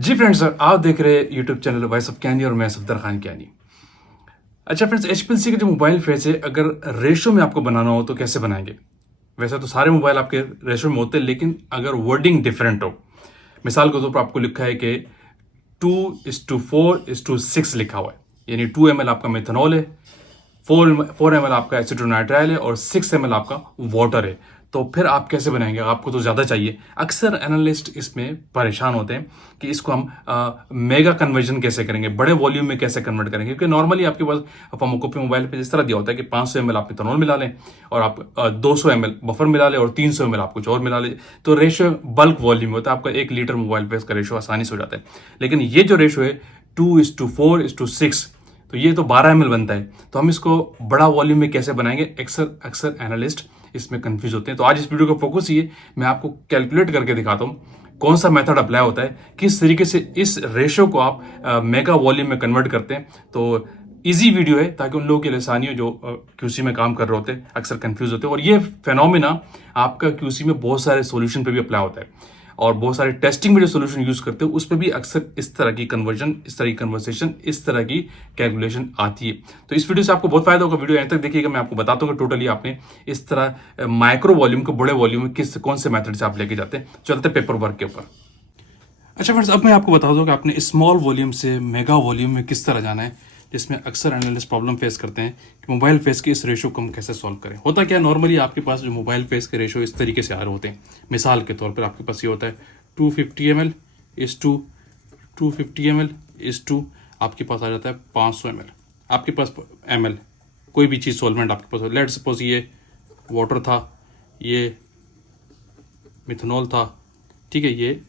जी friends, आप देख रहे हैं यूट्यूब चैनल वॉइस ऑफ कैनी और मैं सफदर खान कैनी। अच्छा फ्रेंड्स, एचपीएलसी के जो मोबाइल फेस है, अगर रेशो में आपको बनाना हो तो कैसे बनाएंगे? वैसे तो सारे मोबाइल आपके रेशो में होते हैं, लेकिन अगर वर्डिंग डिफरेंट हो, मिसाल के तौर पर आपको लिखा है कि 2:4:6 लिखा हुआ है, यानी 2 ml आपका मेथनॉल है, 4 ml आपका एसिटोनाइट्राइल है और 6 ml आपका वाटर है। तो फिर आप कैसे बनाएंगे? आपको तो ज़्यादा चाहिए। अक्सर एनालिस्ट इसमें परेशान होते हैं कि इसको हम मेगा कन्वर्जन कैसे करेंगे, बड़े वॉल्यूम में कैसे कन्वर्ट करेंगे, क्योंकि नॉर्मली आपके पास फार्माकोपी मोबाइल पे इस तरह दिया होता है कि 500 ml आप मेथनॉल मिला लें और आप 200 ml बफर मिला लें और 300 ml आप कुछ और मिला लें। तो रेशो बल्क वॉल्यूम होता है, आपका 1 लीटर मोबाइल पे इसका रेशो आसानी से हो जाता है। लेकिन ये जो रेशो है 2:4:6, तो ये तो 12 ml बनता है। तो हम इसको बड़ा वॉल्यूम में कैसे बनाएंगे? अक्सर एनालिस्ट इसमें कंफ्यूज होते हैं। तो आज इस वीडियो का फोकस ये, मैं आपको कैलकुलेट करके दिखाता हूँ कौन सा मेथड अप्लाई होता है, किस तरीके से इस रेशो को आप मेगा वॉल्यूम में कन्वर्ट करते हैं। तो इजी वीडियो है ताकि उन लोगों के लिए आसानी हो जो क्यूसी में काम कर रहे होते हैं, अक्सर कंफ्यूज होते हैं। और ये फेनोमेना आपका क्यूसी में बहुत सारे सॉल्यूशन पे भी अप्लाई होता है और बहुत सारे टेस्टिंग में जो सोल्यूशन यूज करते हैं उस पर भी अक्सर इस तरह की कन्वर्जन, इस तरह की कन्वर्सेशन, इस तरह की कैलकुलेशन आती है। तो इस वीडियो से आपको बहुत फायदा होगा। वीडियो एंड तक देखिएगा, मैं आपको बताता हूँ कि टोटली आपने इस तरह माइक्रो वॉल्यूम को बड़े वॉल्यूम में कौन से मेथड से आप लेके जाते हैं। चलते पेपर वर्क के ऊपर। अच्छा फ्रेंड्स, अब मैं आपको बता दूं कि आपने स्मॉल वॉल्यूम से मेगा वॉल्यूम में किस तरह जाना है, जिसमें अक्सर एनालिस्ट प्रॉब्लम फेस करते हैं कि मोबाइल फेस के इस रेशो को हम कैसे सॉल्व करें। होता क्या, नॉर्मली आपके पास जो मोबाइल फेस के रेशो इस तरीके से आ रहे होते हैं। मिसाल के तौर पर आपके पास ये होता है 250 ml is to 250 ml is to आपके पास आ जाता है 500 ml। आपके पास ml कोई भी चीज़ सॉल्वेंट आपके पास, लेट सपोज ये वाटर था, ये मिथनॉल था, ठीक है, ये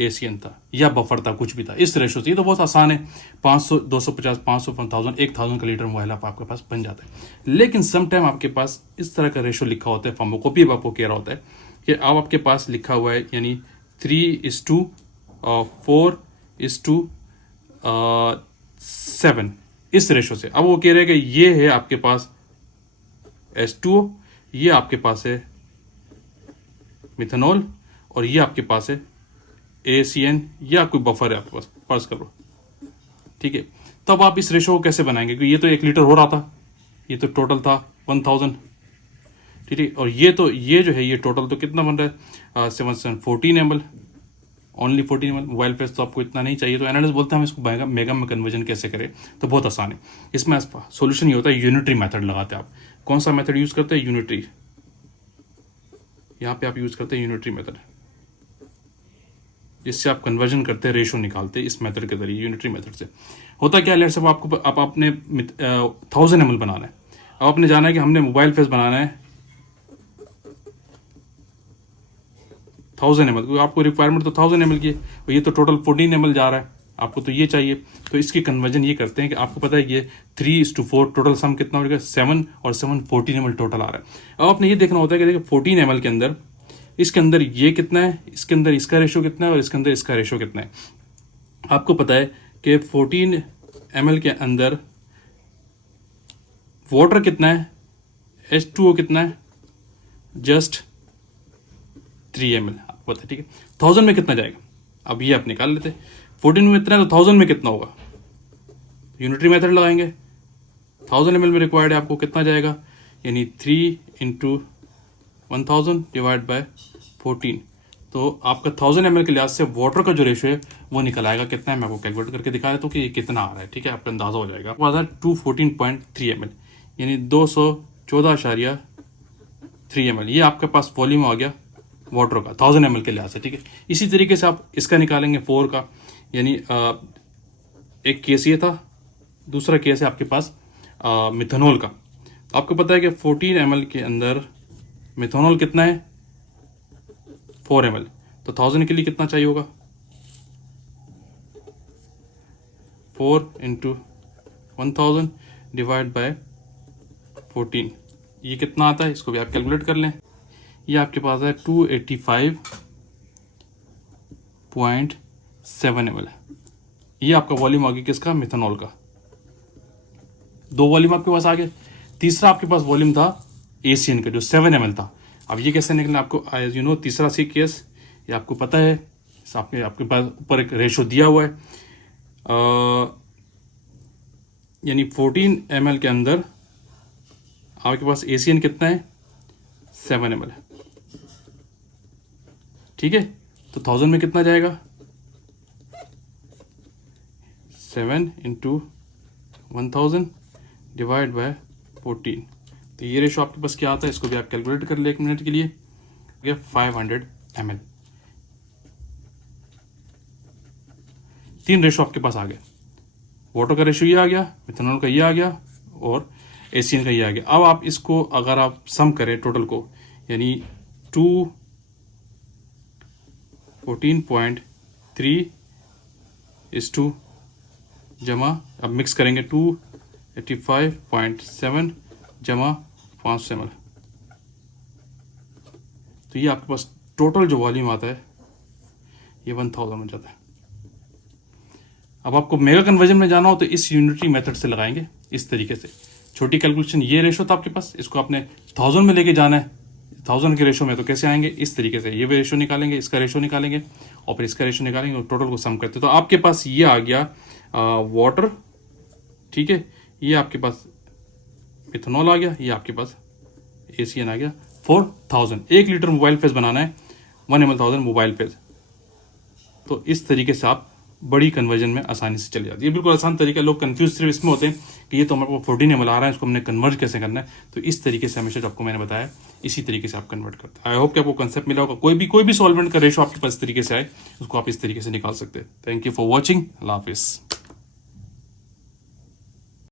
एशियन था या बफर था, कुछ भी था, इस रेशो से। ये तो बहुत आसान है, 500, 250, 500, 1000, 1000 का लीटर मोबाइल आपके पास बन जाता है। लेकिन सम टाइम आपके पास इस तरह का रेशो लिखा होता है, फार्माकोपी आपको कह रहा होता है कि अब आपके पास लिखा हुआ है यानी 3:4:7 इस रेशो से। अब वो कह रहे हैं कि ये है आपके पास H2O, ये आपके पास है मिथनॉल और ये आपके पास है ACN या कोई बफर है आपके पास, फर्ज करो, ठीक है। तब आप इस रेशो को कैसे बनाएंगे? क्योंकि ये तो 1 लीटर हो रहा था, ये तो टोटल था 1000, ठीक है। और ये जो है ये टोटल तो कितना बन रहा है 14 ml, only 14 ml। Mobile face तो आपको इतना नहीं चाहिए। तो एनालिस्ट बोलते हैं हम इसको मेगा में कन्वर्जन कैसे करें? तो बहुत आसान है। इसमें सोल्यूशन ये होता है, यूनिटरी मेथड लगाते हैं आप। कौन सा मेथड यूज करते हैं? यूनिटरी। यहाँ पे आप यूज करते हैं यूनिटरी मेथड, जिससे आप कन्वर्जन करते हैं, रेशो निकालते हैं इस मेथड के जरिए, यूनिटरी मेथड से। होता क्या है, लेट्स से आपको आप आपने 1000 ml बनाना है। अब आपने जाना है कि हमने मोबाइल फेस बनाना है 1000 ml, आपको रिक्वायरमेंट तो 1000 ml की है, और ये तो टोटल 14 ml जा रहा है, आपको तो ये चाहिए। तो इसकी कन्वर्जन ये करते हैं कि आपको पता है ये 3:4 टोटल सम कितना हो गया, 7 और 7 14 ml टोटल आ रहा है। अब आपने ये देखना होता है कि देखिए 14 ml के अंदर, इसके अंदर ये कितना है, इसके अंदर इसका रेशो कितना है और इसके अंदर इसका रेशो कितना है। आपको पता है कि 14 ml के अंदर वाटर कितना है, H2O कितना है, जस्ट 3 ml आपको पता है, ठीक है। 1000 में कितना जाएगा, अब ये आप निकाल लेते हैं। 14 में इतना है तो 1000 में कितना होगा, यूनिटरी मेथड लगाएंगे। 1000 ml में रिक्वायर्ड है आपको, कितना जाएगा, यानी 3 × 1000 डिवाइड बाय 14। तो आपका 1000 ml के लिहाज से वाटर का जो रेशो है वो निकल आएगा। कितना है मैं आपको कैलकुलेट करके दिखा देता हूँ कि ये कितना आ रहा है, ठीक है, आपका अंदाजा हो जाएगा। आपको आता है 214.3 ml, यानी 214.3 ml। ये आपके पास वॉल्यूम आ गया वाटर का 1000 ml के लिहाज से, ठीक है। इसी तरीके से आप इसका निकालेंगे 4 का, यानी एक केस ये था, दूसरा केस है आपके पास मिथनॉल का। आपको पता है कि 14 ml के अंदर मिथनॉल कितना है, 4 ml, तो 1000 के लिए कितना चाहिए होगा, 4 × 1000 डिवाइड बाय 14। ये कितना आता है, इसको भी आप कैलकुलेट कर लें। ये आपके पास है 285.7 ml। ये आपका वॉल्यूम आ गया किसका, मिथनॉल का। 2 वॉल्यूम आपके पास आ गए। तीसरा आपके पास वॉल्यूम था एशियन का, जो 7 ml था। अब ये कैसे निकलना आपको, एज यू नो, तीसरा सी केस ये आपको पता है आपके पास ऊपर एक रेशो दिया हुआ है, यानी 14 ml के अंदर आपके पास ACN कितना है, 7 ml है, ठीक है। तो 1000 में कितना जाएगा, 7 × 1000 डिवाइड बाय 14। तो ये रेशो आपके पास क्या आता है, इसको भी आप कैलकुलेट कर ले 1 मिनट के लिए, 500 ml। 3 रेशो आपके पास आ गए, वाटर का रेशो ये आ गया, मिथेनॉल का ये आ गया और ACN का ये आ गया। अब आप इसको अगर आप सम करें टोटल को, यानी 14.3 जमा, अब मिक्स करेंगे 285.7 जमा 500 ml। तो ये आपके पास टोटल जो वॉल्यूम आता है ये 1000 हो जाता है। अब आपको मेगा कन्वर्जन में जाना हो तो इस यूनिटरी मेथड से लगाएंगे, इस तरीके से। छोटी कैलकुलेशन, ये रेशो था आपके पास, इसको आपने 1000 में लेके जाना है, 1000 के रेशो में तो कैसे आएंगे, इस तरीके से। ये रेशो निकालेंगे, इसका रेशो निकालेंगे और फिर इसका रेशो निकालेंगे और टोटल को सम करते। तो आपके पास ये आ गया वाटर, ठीक है, ये आपके पास मिथेनॉल आ गया, ये आपके पास ACN आ गया 4000। 1 लीटर मोबाइल फेज बनाना है, 1 ml 1000 मोबाइल फेज। तो इस तरीके से आप बड़ी कन्वर्जन में आसानी से चले जाती है। बिल्कुल आसान तरीका। लोग कंफ्यूज सिर्फ इसमें होते हैं कि ये तो हमारे को 14 ml आ रहा है, इसको हमने कन्वर्ट कैसे करना है। तो इस तरीके से हमेशा जो आपको मैंने बताया, इसी तरीके से आप कन्वर्ट करते हैं। आई होप कि आपको कंसेप्ट मिला होगा। कोई भी सॉल्वेंट का रेशो आपके पास इस तरीके से आए, उसको आप इस तरीके से निकाल सकते हैं। Thank you for watching. अल्लाह हाफिज़।